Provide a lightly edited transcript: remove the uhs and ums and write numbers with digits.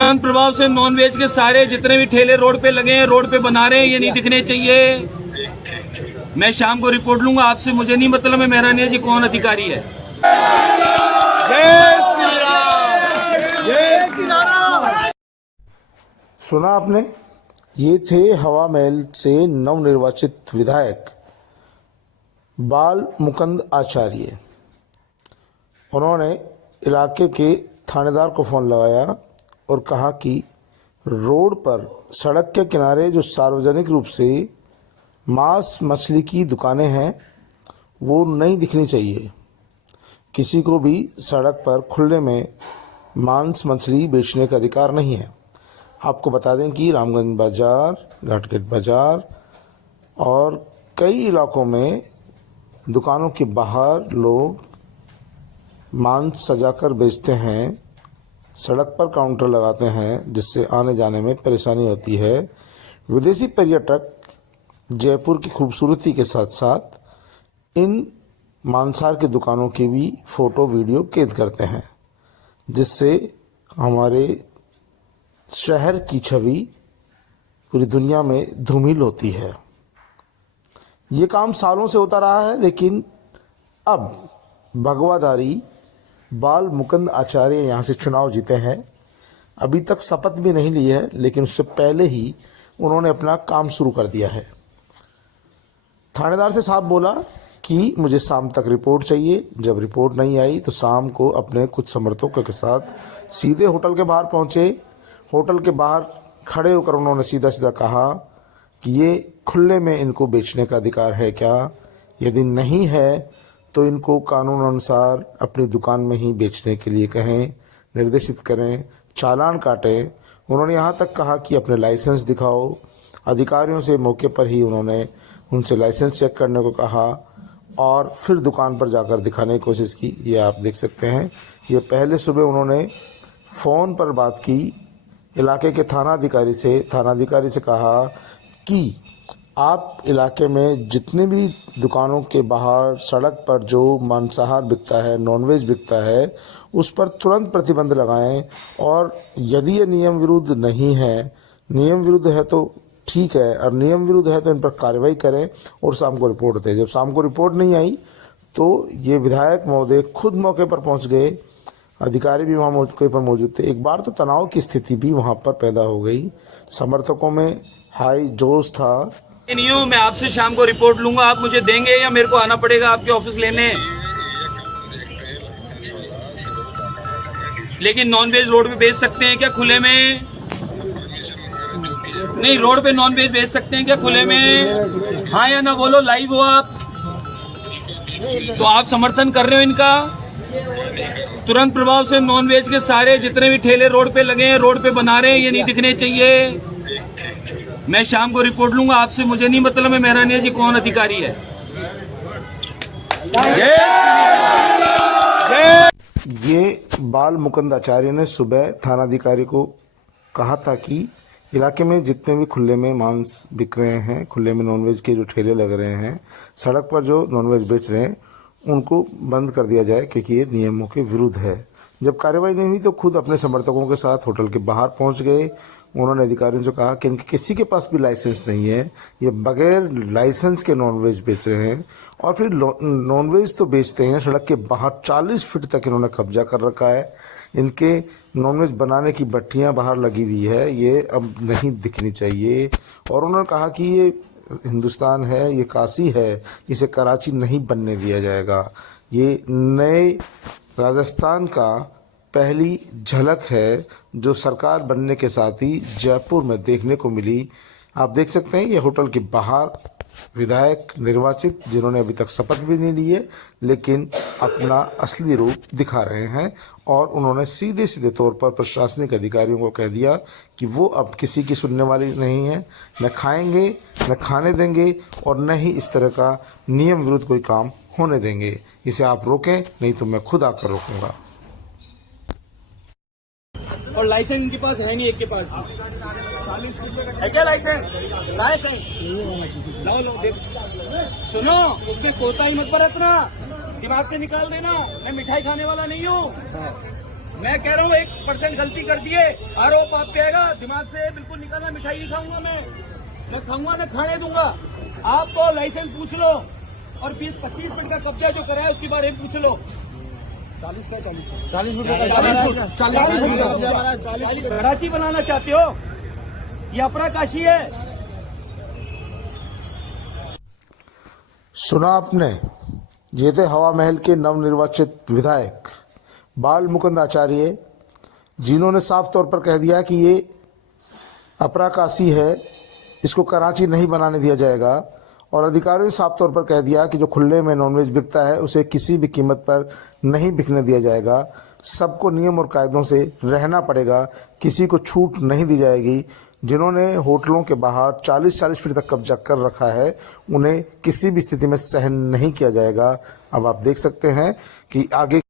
तुरंत प्रभाव से नॉनवेज के सारे जितने भी ठेले रोड पे लगे हैं, रोड पे बना रहे हैं, ये नहीं दिखने चाहिए। मैं शाम को रिपोर्ट लूंगा आपसे, मुझे नहीं मतलब है मेहरानिया जी कौन अधिकारी है। सुना आपने, ये थे हवा महल से नवनिर्वाचित विधायक बाल मुकुंद आचार्य। उन्होंने इलाके के थानेदार को फ़ोन लगाया और कहा कि रोड पर सड़क के किनारे जो सार्वजनिक रूप से मांस मछली की दुकानें हैं वो नहीं दिखनी चाहिए। किसी को भी सड़क पर खुले में मांस मछली बेचने का अधिकार नहीं है। आपको बता दें कि रामगंज बाज़ार, घाटगेट बाज़ार और कई इलाकों में दुकानों के बाहर लोग मांस सजाकर बेचते हैं, सड़क पर काउंटर लगाते हैं, जिससे आने जाने में परेशानी होती है। विदेशी पर्यटक जयपुर की खूबसूरती के साथ साथ इन मांसाहार की दुकानों की भी फ़ोटो वीडियो कैद करते हैं, जिससे हमारे शहर की छवि पूरी दुनिया में धूमिल होती है। ये काम सालों से होता रहा है, लेकिन अब भगवाधारी बाल मुकुंद आचार्य यहाँ से चुनाव जीते हैं। अभी तक शपथ भी नहीं ली है, लेकिन उससे पहले ही उन्होंने अपना काम शुरू कर दिया है। थानेदार से साहब बोला कि मुझे शाम तक रिपोर्ट चाहिए। जब रिपोर्ट नहीं आई तो शाम को अपने कुछ समर्थकों के साथ सीधे होटल के बाहर पहुँचे। होटल के बाहर खड़े होकर उन्होंने सीधा सीधा कहा कि ये खुले में इनको बेचने का अधिकार है क्या? यदि नहीं है तो इनको कानून अनुसार अपनी दुकान में ही बेचने के लिए कहें, निर्देशित करें, चालान काटें। उन्होंने यहाँ तक कहा कि अपने लाइसेंस दिखाओ। अधिकारियों से मौके पर ही उन्होंने उनसे लाइसेंस चेक करने को कहा और फिर दुकान पर जाकर दिखाने की कोशिश की। ये आप देख सकते हैं। ये पहले सुबह उन्होंने फ़ोन पर बात की इलाके के थानाधिकारी से कहा कि आप इलाके में जितने भी दुकानों के बाहर सड़क पर जो मांसाहार बिकता है, नॉनवेज बिकता है, उस पर तुरंत प्रतिबंध लगाएं और यदि ये नियम विरुद्ध नहीं है, नियम विरुद्ध है तो ठीक है, और नियम विरुद्ध है तो इन पर कार्रवाई करें और शाम को रिपोर्ट दें। जब शाम को रिपोर्ट नहीं आई तो ये विधायक महोदय खुद मौके पर पहुंच गए। अधिकारी भी वहाँ मौके पर मौजूद थे। एक बार तो तनाव की स्थिति भी वहाँ पर पैदा हो गई। समर्थकों में हाई जोश था। नहीं हूँ, मैं आपसे शाम को रिपोर्ट लूंगा। आप मुझे देंगे या मेरे को आना पड़ेगा आपके ऑफिस लेने? लेकिन नॉनवेज रोड पे बेच सकते हैं क्या खुले में? नहीं, रोड पे नॉनवेज बेच सकते हैं क्या खुले में? हाँ या ना बोलो, लाइव हो आप तो आप समर्थन कर रहे हो इनका। तुरंत प्रभाव से नॉनवेज के सारे जितने भी ठेले रोड पे लगे हैं, रोड पे बना रहे हैं, ये नहीं दिखने चाहिए। मैं शाम को रिपोर्ट लूंगा आपसे, मुझे नहीं मतलब है मेहरानिया जी कौन अधिकारी है। ये बाल मुकुंद आचार्य ने सुबह थानाधिकारी को कहा था कि इलाके में जितने भी खुले में मांस बिक रहे हैं, खुले में नॉनवेज के जो ठेले लग रहे हैं, सड़क पर जो नॉनवेज बेच रहे हैं, उनको बंद कर दिया जाए, क्योंकि ये नियमों के विरुद्ध है। जब कार्रवाई नहीं हुई तो खुद अपने समर्थकों के साथ होटल के बाहर पहुंच गए। उन्होंने अधिकारियों से कहा कि इनके किसी के पास भी लाइसेंस नहीं है, ये बगैर लाइसेंस के नॉनवेज बेच रहे हैं और फिर नॉनवेज तो बेचते हैं, सड़क के बाहर 40 फीट तक इन्होंने कब्जा कर रखा है। इनके नॉनवेज बनाने की भट्टियां बाहर लगी हुई है, ये अब नहीं दिखनी चाहिए। और उन्होंने कहा कि ये हिंदुस्तान है, ये काशी है, इसे कराची नहीं बनने दिया जाएगा। ये नए राजस्थान का पहली झलक है जो सरकार बनने के साथ ही जयपुर में देखने को मिली। आप देख सकते हैं ये होटल के बाहर विधायक निर्वाचित, जिन्होंने अभी तक शपथ भी नहीं ली है, लेकिन अपना असली रूप दिखा रहे हैं। और उन्होंने सीधे सीधे तौर पर प्रशासनिक अधिकारियों को कह दिया कि वो अब किसी की सुनने वाली नहीं है, न खाएंगे, न खाने देंगे और न ही इस तरह का नियम विरुद्ध कोई काम होने देंगे। इसे आप रोकें, नहीं तो मैं खुद आकर रोकूंगा। और लाइसेंस इनके पास है नहीं, एक के पास है क्या लाइसेंस? लाओ देख, सुनो, उसमें कोताही मत बरतना, दिमाग से निकाल देना। मैं मिठाई खाने वाला नहीं हूँ। मैं कह रहा हूँ 1% गलती कर दिए, आरोप आप पे आएगा, दिमाग से बिल्कुल निकालना। मिठाई नहीं खाऊंगा मैं खाऊंगा ना खाने दूंगा। आप तो लाइसेंस पूछ लो और 25 मिनट का कब्जा जो कराया उसके बारे में पूछ लो। 40 कराची बनाना चाहते हो? ये अपरा काशी है। सुना आपने, ये थे हवा महल के नवनिर्वाचित विधायक बाल मुकुंद आचार्य, जिन्होंने साफ तौर पर कह दिया कि ये अपरा काशी है, इसको कराची नहीं बनाने दिया जाएगा। और अधिकारियों ने साफ तौर पर कह दिया कि जो खुले में नॉनवेज बिकता है उसे किसी भी कीमत पर नहीं बिकने दिया जाएगा। सबको नियम और कायदों से रहना पड़ेगा, किसी को छूट नहीं दी जाएगी। जिन्होंने होटलों के बाहर 40-40 फीट तक कब्जा कर रखा है, उन्हें किसी भी स्थिति में सहन नहीं किया जाएगा। अब आप देख सकते हैं कि आगे